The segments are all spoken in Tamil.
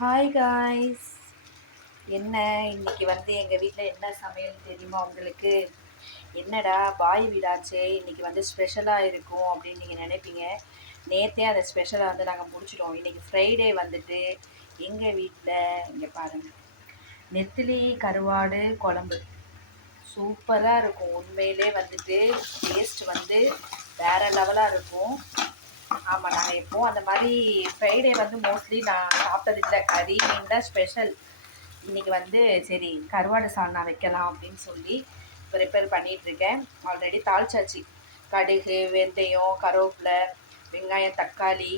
Hi guys. என்ன இன்னைக்கு வந்து எங்கள் வீட்டில் என்ன சமையல் தெரியுமா உங்களுக்கு? என்னடா பாய் வீடாச்சே, இன்னைக்கு வந்து ஸ்பெஷலாக இருக்கும் அப்படின்னு நீங்கள் நினைப்பீங்க. நேற்றே அந்த ஸ்பெஷலாக வந்து நாங்கள் முடிச்சிட்டோம். இன்றைக்கி ஃப்ரைடே வந்துட்டு எங்கள் வீட்டில் இங்கே பாருங்கள், நெத்திலி கருவாடு குழம்பு சூப்பராக இருக்கும். உண்மையிலே வந்துட்டு டேஸ்ட் வந்து வேறு லெவலாக இருக்கும். ஆமாம், நாங்கள் எப்போவும் அந்த மாதிரி ஃப்ரைடே வந்து மோஸ்ட்லி நான் சாப்பிட்டதில்லை. கறி மீன் தான் ஸ்பெஷல். இன்றைக்கி வந்து சரி கருவாடு சால்னா வைக்கலாம் அப்படின்னு சொல்லி ப்ரிப்பேர் பண்ணிகிட்ருக்கேன். ஆல்ரெடி தாளிச்சாச்சு. கடுகு, வெந்தயம், கருவேப்பிலை, வெங்காயம், தக்காளி,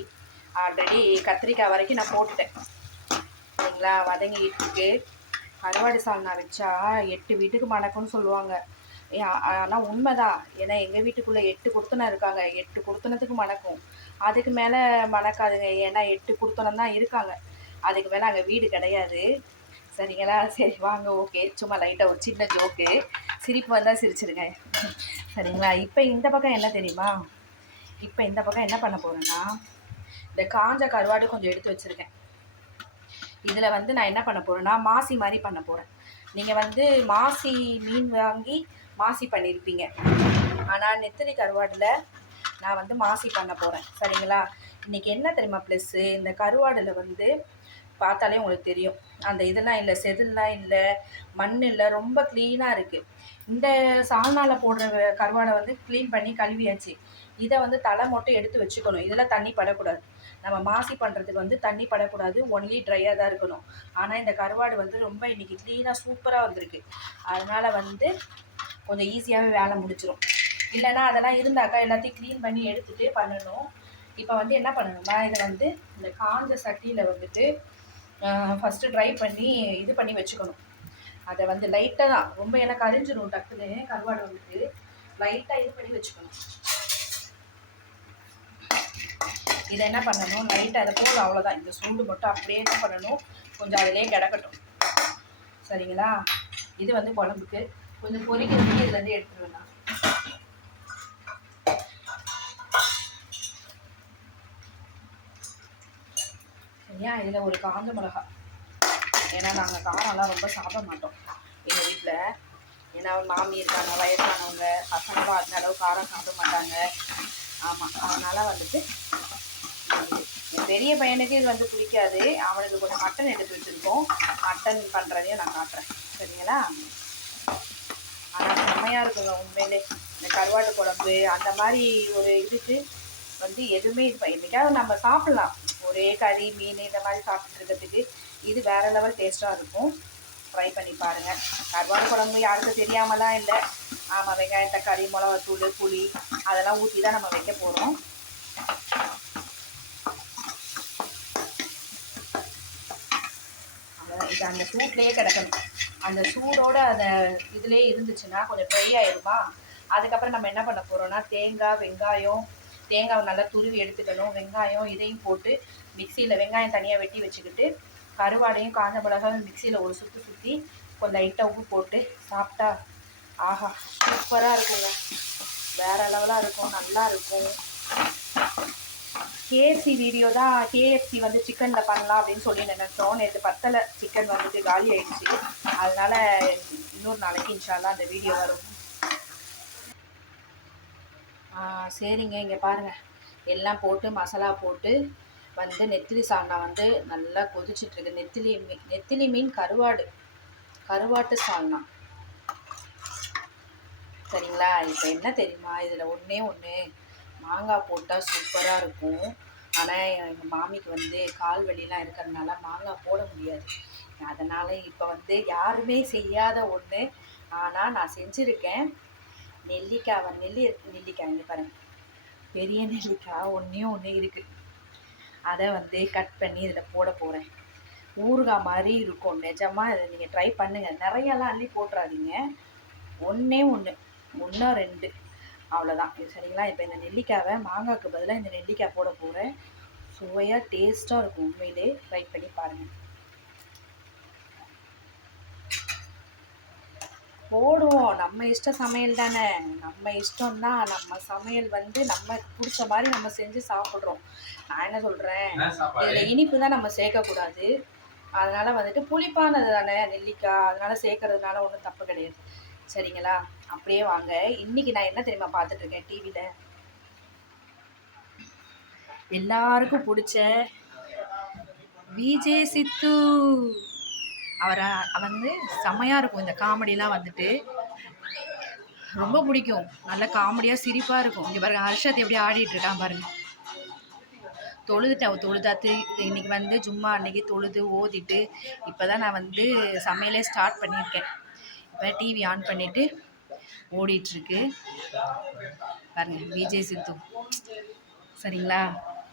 ஆல்ரெடி கத்திரிக்காய் வரைக்கும் நான் போட்டுட்டேன். சரிங்களா, வதங்கிட்டு இருக்கு. கருவாடு சால்னா வச்சா 8 வீட்டுக்கு மணக்கும்னு சொல்லுவாங்க. ஆனால் உண்மைதான். ஏன்னா எங்கள் வீட்டுக்குள்ளே 8 குடுத்தனம் இருக்காங்க. 8 குடுத்தனத்துக்கு மணக்கும். அதுக்கு மேலே மணக்காதுங்க. ஏன்னா 8 குடுத்தனம் தான் இருக்காங்க. அதுக்கு மேலே அங்கே வீடு கிடையாது. சரிங்களா, சரி வாங்க, ஓகே. சும்மா லைட்டாக ஒரு சின்ன ஜோக்கு, சிரிப்பு வந்தால் சிரிச்சிருங்க. சரிங்களா, இப்போ இந்த பக்கம் என்ன தெரியுமா? இப்போ இந்த பக்கம் என்ன பண்ண போகிறேன்னா, இந்த காஞ்ச கருவாடு கொஞ்சம் எடுத்து வச்சுருக்கேன். இதில் வந்து நான் என்ன பண்ண போகிறேன்னா, மாசி மாதிரி பண்ண போகிறேன். நீங்கள் வந்து மாசி மீன் வாங்கி மாசி பண்ணியிருப்பீங்க. ஆனால் நெத்திலி கருவாடில் நான் வந்து மாசி பண்ண போகிறேன். சரிங்களா, இன்றைக்கி என்ன தெரியுமா ப்ளஸ்ஸு, இந்த கருவாடில் வந்து பார்த்தாலே உங்களுக்கு தெரியும், அந்த இதெல்லாம் இல்லை, செதில்லாம் இல்லை, மண் இல்லை, ரொம்ப க்ளீனாக இருக்குது. இந்த சால்னாவில் போடுற கருவாடை வந்து க்ளீன் பண்ணி கழுவியாச்சு. இதை வந்து தலை மட்டும் எடுத்து வச்சுக்கணும். இதில் தண்ணி படக்கூடாது. நம்ம மாசி பண்ணுறதுக்கு வந்து தண்ணி படக்கூடாது, ஒன்லி ட்ரையாக தான் இருக்கணும். ஆனால் இந்த கருவாடு வந்து ரொம்ப இன்றைக்கி க்ளீனாக சூப்பராக வந்திருக்கு. அதனால் வந்து கொஞ்சம் ஈஸியாகவே வேலை முடிச்சிடும். இல்லைன்னா அதெல்லாம் இருந்தாக்கா எல்லாத்தையும் க்ளீன் பண்ணி எடுத்துகிட்டு பண்ணணும். இப்போ வந்து என்ன பண்ணணும்னா, இதை வந்து இந்த காஞ்ச சட்டியில் வந்துட்டு ஃபஸ்ட்டு ட்ரை பண்ணி இது பண்ணி வச்சுக்கணும். அதை வந்து லைட்டாக தான், ரொம்ப எனக்கு அரிஞ்சிடும் டக்குன்னு. கருவாடு வந்துட்டு லைட்டாக இது பண்ணி வச்சுக்கணும். இதை என்ன பண்ணணும், லைட்டாக அதை போதும், அவ்வளோதான். இந்த சூடு மட்டும் அப்படியே என்ன பண்ணணும், கொஞ்சம் அதிலே கிடக்கட்டும். சரிங்களா, இது வந்து குழம்புக்கு கொஞ்சம் பொரிக்கிறதுக்கு இதுலேருந்து எடுத்துருவேன் நான். சரியா, இதில் ஒரு காஞ்ச மிளகா. ஏன்னா நாங்கள் காரம்லாம் ரொம்ப சாப்பிட மாட்டோம் எங்கள் வீட்டில். ஏன்னா மாமி இருக்காங்க, வயசானவங்க, பசங்களும் அந்த அளவு காரம் சாப்பிட மாட்டாங்க. ஆமாம், அதனால் வந்துட்டு என் பெரிய பையனுக்கு இது வந்து பிடிக்காது. அவனுக்கு கொஞ்சம் மட்டன் எடுத்து வச்சுருக்கோம். மட்டன் பண்ணுறதையும் நான் காட்டுறேன். சரிங்களா, ஆனால் செம்மையாக இருக்குங்க உண்மையிலே. இந்த கருவாட்டு குழம்பு அந்த மாதிரி ஒரு இதுக்கு வந்து எதுவுமே இப்போ என்றைக்காவது நம்ம சாப்பிட்லாம். ஒரே கறி மீன் இந்த மாதிரி சாப்பிட்டு இருக்கிறதுக்கு இது வேறு லெவல் டேஸ்ட்டாக இருக்கும். ட்ரை பண்ணி பாருங்கள். கருவாடு குழம்பு யாருக்கும் தெரியாமலாம் இல்லை. ஆமாம், வெங்காயம், தக்காளி, மிளகாத்தூள், புளி அதெல்லாம் ஊற்றி தான் நம்ம வைக்க போகிறோம். இது அந்த சூட்லேயே கிடக்கணும். அந்த சூடோடு அந்த இதுலேயே இருந்துச்சுன்னா கொஞ்சம் ட்ரை ஆகிடுமா. அதுக்கப்புறம் நம்ம என்ன பண்ண போகிறோம்னா, தேங்காய், வெங்காயம், தேங்காவை நல்லா துருவி எடுத்துக்கணும். வெங்காயம் இதையும் போட்டு மிக்சியில் வெங்காயம் தனியாக வெட்டி வச்சுக்கிட்டு, கருவாடையும் காஞ்ச மிளகாயும் மிக்சியில் ஒரு சுற்றி கொஞ்சம் லைட்டாக உப்பு போட்டு சாப்பிட்டா ஆஹா சூப்பராக இருக்குங்க. வேறு லெவலாக இருக்கும், நல்லா இருக்கும். கேஎஃப்சி வீடியோ தான், கேஎஃப்சி வந்து சிக்கனில் பண்ணலாம் அப்படின்னு சொல்லி நினைச்சோம். நேற்று பத்தலை, சிக்கன் வந்துட்டு காலி ஆகிடுச்சு. அதனால் இன்னொரு நாளைக்கு இன்ஷால்லா அந்த வீடியோ வரும். சரிங்க, இங்கே பாருங்கள், எல்லாம் போட்டு மசாலா போட்டு வந்து நெத்திலி சால்னா வந்து நல்லா கொதிச்சிட்ருக்கு. நெத்திலி மீன் கருவாட்டு சால்னா. சரிங்களா, இப்போ என்ன தெரியுமா, இதில் ஒன்றே ஒன்று மாங்காய் போட்டால் சூப்பராக இருக்கும். ஆனால் எங்கள் மாமிக்கு வந்து கால் வலிலாம் இருக்கிறதுனால மாங்காய் போட முடியாது. அதனால் இப்போ வந்து யாருமே செய்யாத ஒன்று, ஆனால் நான் செஞ்சுருக்கேன். நெல்லிக்காய் இங்கே பாருங்கள், பெரிய நெல்லிக்காய் ஒன்று இருக்குது. அதை வந்து கட் பண்ணி இதில் போட போகிறேன். ஊறுகாய் மாதிரி இருக்கும் நிஜமாக. இதை நீங்கள் ட்ரை பண்ணுங்கள். நிறையெல்லாம் அள்ளி போட்டுறாதீங்க, ஒன்றே ஒன்று 2 அவ்வளோதான். சரிங்களா, இப்போ இந்த நெல்லிக்காவை மாங்காய்க்கு பதிலாக இந்த நெல்லிக்காய் போட போகிறேன். சுவையாக டேஸ்ட்டாக இருக்கும். உண்மையிலே ட்ரை பண்ணி பாருங்கள். போடுவோம், நம்ம இஷ்ட சமையல் தானே, நம்ம இஷ்டம்தான். நம்ம சமையல் வந்து நம்ம பிடிச்ச மாதிரி நம்ம செஞ்சு சாப்பிட்றோம். நான் என்ன சொல்கிறேன், இதில் இனிப்பு தான் நம்ம சேர்க்கக்கூடாது. அதனால் வந்துட்டு புளிப்பானது தானே நெல்லிக்காய், அதனால் சேர்க்கறதுனால ஒன்றும் தப்பு கிடையாது. சரிங்களா? அப்படியே வாங்க. இன்னைக்கு நான் என்ன தெரியுமா பார்த்துட்ருக்கேன் டிவியில், எல்லாருக்கும் பிடிச்ச விஜய் சித்து. அவரை வந்து செம்மையாக இருக்கும் இந்த காமெடிலாம் வந்துட்டு ரொம்ப பிடிக்கும். நல்ல காமெடியாக சிரிப்பாக இருக்கும். இங்கே பாருங்க ஹர்ஷத் எப்படி ஆடிட்டு இருக்கான் பாருங்க. தொழுதாத்து இன்னைக்கு வந்து ஜும்மா அன்னைக்கு தொழுது ஓதிட்டு இப்போ தான் நான் வந்து சமையலே ஸ்டார்ட் பண்ணியிருக்கேன். இப்போ டிவி ஆன் பண்ணிவிட்டு ஓடிட்டுருக்கு பாருங்க விஜய் சித்து. சரிங்களா?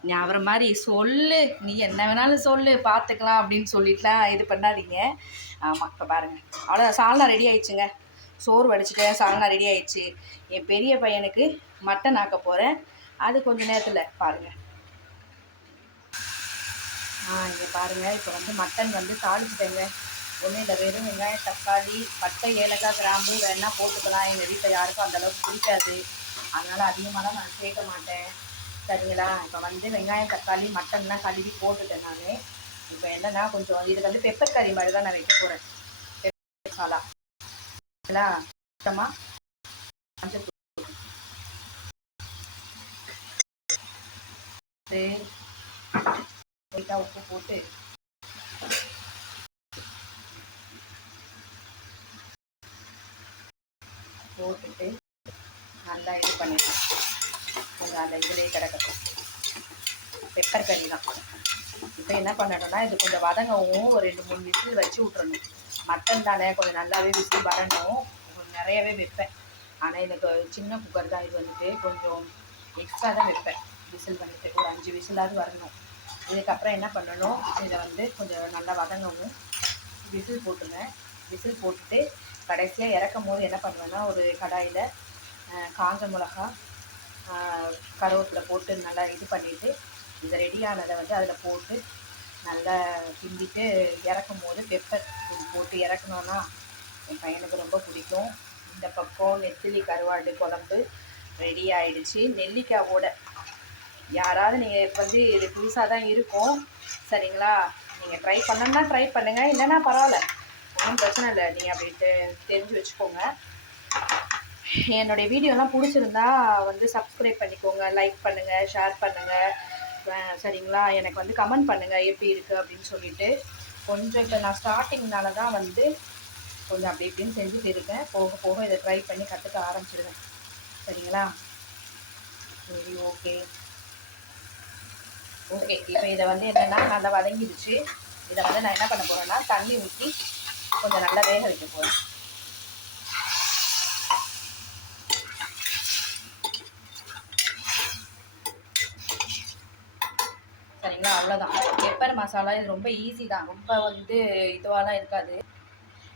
நீ அவரை மாதிரி சொல்லு, நீ என்ன வேணாலும் சொல்லு, பார்த்துக்கலாம் அப்படின்னு சொல்லிட்டுலாம் இது பண்ணாதீங்க. ஆமாம், இப்போ பாருங்கள் அவ்வளோ சால்னா ரெடி ஆயிடுச்சுங்க. சோறு வடிச்சிட்டேன், சால்னா ரெடி ஆயிடுச்சு. என் பெரிய பையனுக்கு மட்டன் ஆக்க போகிறேன். அது கொஞ்சம் நேரத்தில் பாருங்கள். இங்கே பாருங்கள், இப்போ வந்து மட்டன் வந்து தாளிச்சிட்டேங்க. ஒன்றும் இல்லை, வெறும் வெங்காயம், தக்காளி, பட்டை, ஏலக்காய், கிராம்பு வேணால் போட்டுக்கலாம். எங்கள் வீட்டில் யாருக்கும் அந்தளவுக்கு பிடிக்காது, அதனால் அதிகமாகலாம் நான் சேர்க்க மாட்டேன். சரிங்களா? இப்போ வந்து வெங்காயம், தக்காளி, மட்டன்லாம் கழுவி போட்டுட்டேன் நான். இப்போ என்னென்னா கொஞ்சம் இதுக்கு வந்து பெப்பர் கறி மாதிரி தான் நான் வைக்க போகிறேன். பெப்பர் மசாலா சுத்தமாக மஞ்சள் லைட்டாக உப்பு போட்டு போட்டுட்டு நல்லா இது பண்ணிட்டேன். கொஞ்சம் அந்த இதுலேயே கிடக்கட்டும். பெப்பர் கறி தான். இப்போ என்ன பண்ணணும்னா இது கொஞ்சம் வதங்கவும் ஒரு 2-3 விசில் வச்சு விட்றணும். மட்டன் தானே கொஞ்சம் நல்லாவே விசில் வரணும். கொஞ்சம் நிறையவே வைப்பேன். ஆனால் எனக்கு சின்ன குக்கர் தான், இது வந்துட்டு கொஞ்சம் எக்ஸ்ட்ரா தான் வைப்பேன். விசில் பண்ணிட்டு ஒரு 5 விசிலாவது வரணும். இதுக்கப்புறம் என்ன பண்ணணும், இதை வந்து கொஞ்சம் நல்லா வதங்கவும் விசில் போட்டுருவேன். விசில் போட்டுட்டு கடைசியாக இறக்கும் போது என்ன பண்ணுவேன்னா ஒரு கடாயில் காஞ்ச மிளகா, கருவேப்பிலை போட்டு நல்லா இது பண்ணிவிட்டு இந்த ரெடியானதை வந்து அதில் போட்டு நல்லா கிண்டிட்டு இறக்கும் போது பெப்பர் போட்டு இறக்கணுன்னா என் பையனுக்கு ரொம்ப பிடிக்கும். இந்த பக்கம் நெத்திலி கருவாடு குழம்பு ரெடி ஆகிடுச்சு நெல்லிக்காவோட. யாராவது நீங்கள் வந்து இது புதுசாக தான் இருக்கும், சரிங்களா? நீங்கள் ட்ரை பண்ணணுன்னா ட்ரை பண்ணுங்கள், இல்லைன்னா பரவாயில்ல, ஒன்றும் பிரச்சனை இல்லை. நீங்கள் அப்படி தெரிஞ்சு வச்சுக்கோங்க. என்னுடைய வீடியோலாம் பிடிச்சிருந்தா வந்து சப்ஸ்கிரைப் பண்ணிக்கோங்க, லைக் பண்ணுங்கள், ஷேர் பண்ணுங்கள். சரிங்களா? எனக்கு வந்து கமெண்ட் பண்ணுங்கள் எப்படி இருக்குது அப்படின்னு சொல்லிட்டு. கொஞ்சம் இப்போ நான் ஸ்டார்டிங்னால தான் வந்து கொஞ்சம் அப்படி இப்படின்னு செஞ்சுட்டு இருக்கேன். போக போக இதை ட்ரை பண்ணி கற்றுக்க ஆரம்பிச்சிடுவேன். சரிங்களா? சரி, ஓகே. இப்போ இதை வந்து என்னென்னா நல்லா வதங்கிடுச்சு. இதை வந்து நான் என்ன பண்ண போகிறேன்னா தண்ணி ஊற்றி கொஞ்சம் நல்லா வேக வைக்க போகிறேன். சரிங்களா? அவ்வளோதான். பெப்பர் மசாலா இது ரொம்ப ஈஸி தான், ரொம்ப வந்து இதுவாலாம் இருக்காது.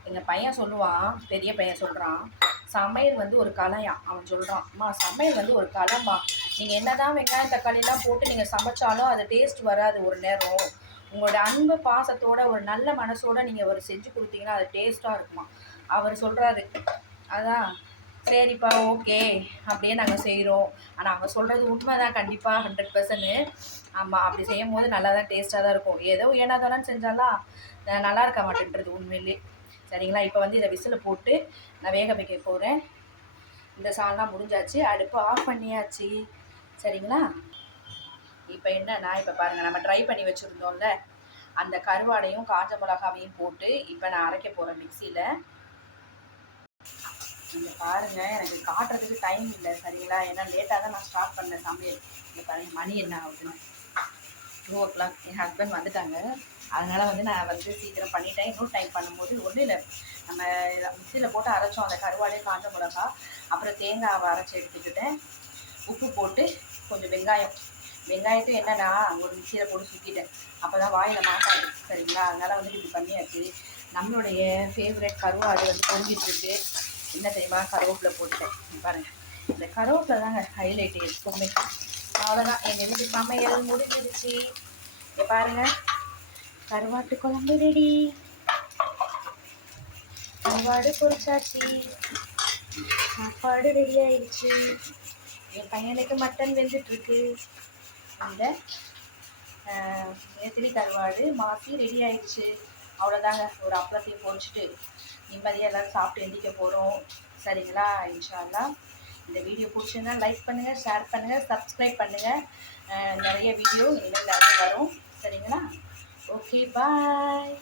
எங்கள் பையன் சொல்லுவான், பெரிய பையன் சொல்கிறான், சமையல் வந்து ஒரு கலையா. அவன் சொல்கிறான், அம்மா சமையல் வந்து ஒரு கலைம்மா, நீங்கள் என்ன தான் வெங்காயம் தக்காளிலாம் போட்டு நீங்கள் சமைச்சாலும் அது டேஸ்ட் வராது. ஒரு நேரம் உங்களோட அன்பு பாசத்தோட ஒரு நல்ல மனசோட நீங்கள் அவர் செஞ்சு கொடுத்தீங்கன்னா அது டேஸ்ட்டாக இருக்குமா அவர் சொல்கிறாரு. அதான் சரிப்பா, ஓகே, அப்படியே நாங்கள் செய்கிறோம். ஆனால் அவங்க சொல்கிறது உண்மை தான், கண்டிப்பாக 100%. ஆமாம், அப்படி செய்யும் போது நல்லா தான் டேஸ்ட்டாக தான் இருக்கும். ஏதோ ஏனாதானு செஞ்சாலாம் நல்லா இருக்க மாட்டேன்றது உண்மையிலே. சரிங்களா? இப்போ வந்து இதை விசில் போட்டு நான் வேக வைக்க போகிறேன். இந்த சால்னா முடிஞ்சாச்சு, அடுப்பு ஆஃப் பண்ணியாச்சு. சரிங்களா? இப்போ என்னன்னா, இப்போ பாருங்கள், நம்ம ட்ரை பண்ணி வச்சுருந்தோம்ல அந்த கருவாடையும் காஞ்ச மிளகாவையும் போட்டு இப்போ நான் அரைக்க போகிறேன் மிக்சியில். நீங்கள் பாருங்கள், எனக்கு காட்டுறதுக்கு டைம் இல்லை. சரிங்களா? ஏன்னா லேட்டாக தான் நான் ஸ்டார்ட் பண்ணேன் சமையல். இங்கே பாருங்கள் மணி என்ன ஆகுதுன்னு, 2 o'clock. என் ஹஸ்பண்ட் வந்துட்டாங்க, அதனால் வந்து நான் வந்து சீக்கிரம் பண்ணிட்டேன். இன்னும் டைம் பண்ணும்போது ஒன்றும் இல்லை, நம்ம மிக்சியில் போட்டு அரைச்சோம் அந்த கருவாடே காஞ்ச மிளகா, அப்புறம் தேங்காவை அரைச்சி எடுத்துக்கிட்டேன். உப்பு போட்டு கொஞ்சம் வெங்காயத்தையும் என்னென்னா ஒரு மிக்சியில் போட்டு சுற்றிட்டேன், அப்போ தான் வாயில் மாட்டாது. சரிங்களா? அதனால் வந்து இப்படி பண்ணியாச்சு. நம்மளுடைய ஃபேவரட் கருவாடு வந்து பொங்கிட்டுருக்கு. என்ன தெரியுமா, கருவேப்பிலை போட்டுட்டேன். பாருங்கள், இந்த கருவேப்பிலை தாங்க ஹைலைட் எப்பவுமே. அவ்வளோதான், எங்கள் வீட்டு சமையல் முடிஞ்சிருச்சு. இங்கே பாருங்கள், கருவாட்டு குழம்பு ரெடி, கருவாடு பொரிச்சாச்சு, சாப்பாடு ரெடி ஆயிடுச்சு. என் பையனுக்கு மட்டன் வெந்துட்டுருக்கு. இந்த நெத்திலி கருவாடு மாற்றி ரெடி ஆயிடுச்சு. அவ்வளோதாங்க. ஒரு அப்பளத்தையும் பொரிச்சிட்டு நிம்மதியாக எல்லோரும் சாப்பிட்டு எந்திரிக்க போகிறோம். சரிங்களா? இன்ஷா அல்லாஹ். இந்த வீடியோ பிடிச்சிருந்தா லைக் பண்ணுங்கள், ஷேர் பண்ணுங்கள், சப்ஸ்கிரைப் பண்ணுங்கள். நிறைய வீடியோ இனிமேல் நிறைய வரும். சரிங்களா? ஓகே, பாய்.